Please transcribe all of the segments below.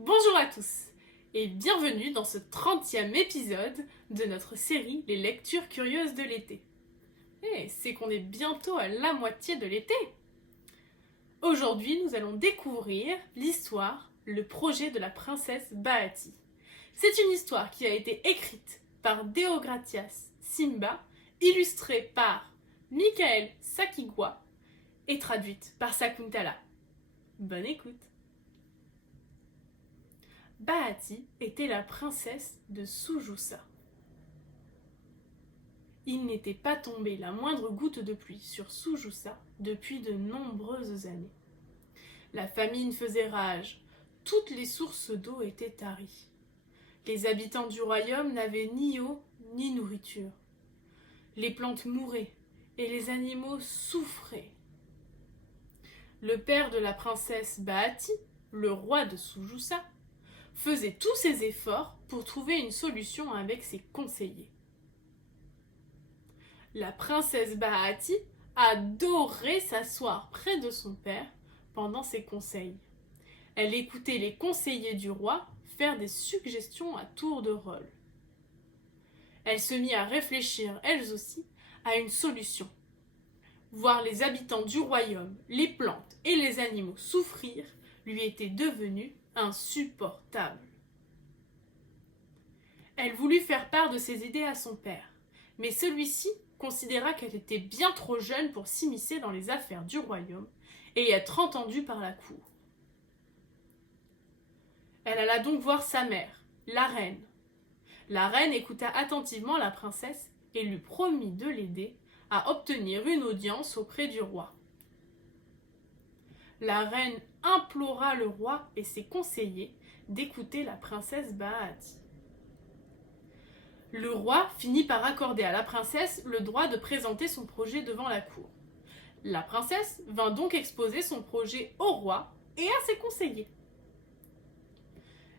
Bonjour à tous et bienvenue dans ce 30e épisode de notre série Les lectures curieuses de l'été. Et c'est qu'on est bientôt à la moitié de l'été. Aujourd'hui, nous allons découvrir l'histoire, le projet de la princesse Bahati. C'est une histoire qui a été écrite par Deogratias Simba, illustrée par Michael Sakigwa et traduite par Sakuntala. Bonne écoute! Bahati était la princesse de Sujusa. Il n'était pas tombé la moindre goutte de pluie sur Sujusa depuis de nombreuses années. La famine faisait rage, toutes les sources d'eau étaient taries. Les habitants du royaume n'avaient ni eau ni nourriture. Les plantes mouraient et les animaux souffraient. Le père de la princesse Bahati, le roi de Sujusa, faisait tous ses efforts pour trouver une solution avec ses conseillers. La princesse Bahati adorait s'asseoir près de son père pendant ses conseils. Elle écoutait les conseillers du roi faire des suggestions à tour de rôle. Elle se mit à réfléchir, elles aussi, à une solution. Voir les habitants du royaume, les plantes et les animaux souffrir lui était devenu insupportable. Elle voulut faire part de ses idées à son père, mais celui-ci considéra qu'elle était bien trop jeune pour s'immiscer dans les affaires du royaume et être entendue par la cour. Elle alla donc voir sa mère, la reine. La reine écouta attentivement la princesse et lui promit de l'aider à obtenir une audience auprès du roi. La reine implora le roi et ses conseillers d'écouter la princesse Bahati. Le roi finit par accorder à la princesse le droit de présenter son projet devant la cour. La princesse vint donc exposer son projet au roi et à ses conseillers.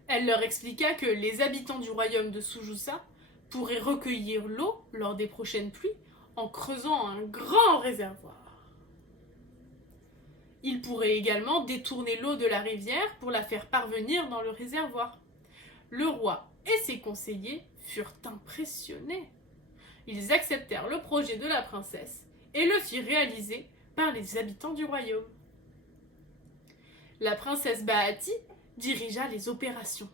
Elle leur expliqua que les habitants du royaume de Sujusa pourraient recueillir l'eau lors des prochaines pluies en creusant un grand réservoir. Ils pourraient également détourner l'eau de la rivière pour la faire parvenir dans le réservoir. Le roi et ses conseillers furent impressionnés. Ils acceptèrent le projet de la princesse et le firent réaliser par les habitants du royaume. La princesse Bahati dirigea les opérations.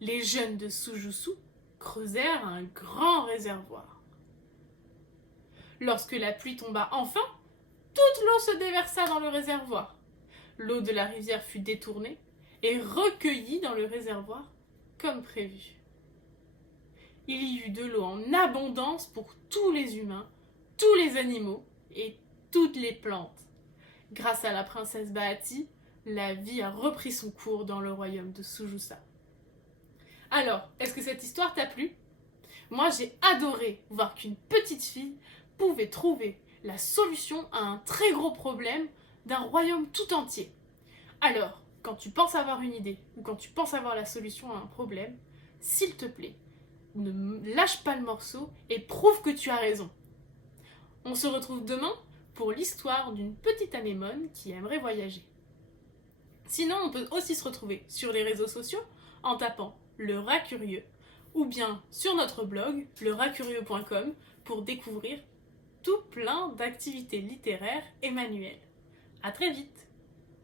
Les jeunes de Sujusu creusèrent un grand réservoir. Lorsque la pluie tomba enfin, toute l'eau se déversa dans le réservoir. L'eau de la rivière fut détournée et recueillie dans le réservoir comme prévu. Il y eut de l'eau en abondance pour tous les humains, tous les animaux et toutes les plantes. Grâce à la princesse Bahati, la vie a repris son cours dans le royaume de Sujusa. Alors, est-ce que cette histoire t'a plu ? Moi, j'ai adoré voir qu'une petite fille pouvait trouver la solution à un très gros problème d'un royaume tout entier. Alors, quand tu penses avoir une idée ou quand tu penses avoir la solution à un problème, s'il te plaît, ne lâche pas le morceau et prouve que tu as raison. On se retrouve demain pour l'histoire d'une petite anémone qui aimerait voyager. Sinon, on peut aussi se retrouver sur les réseaux sociaux en tapant Le Rat Curieux ou bien sur notre blog leracurieux.com pour découvrir tout plein d'activités littéraires et manuelles. À très vite!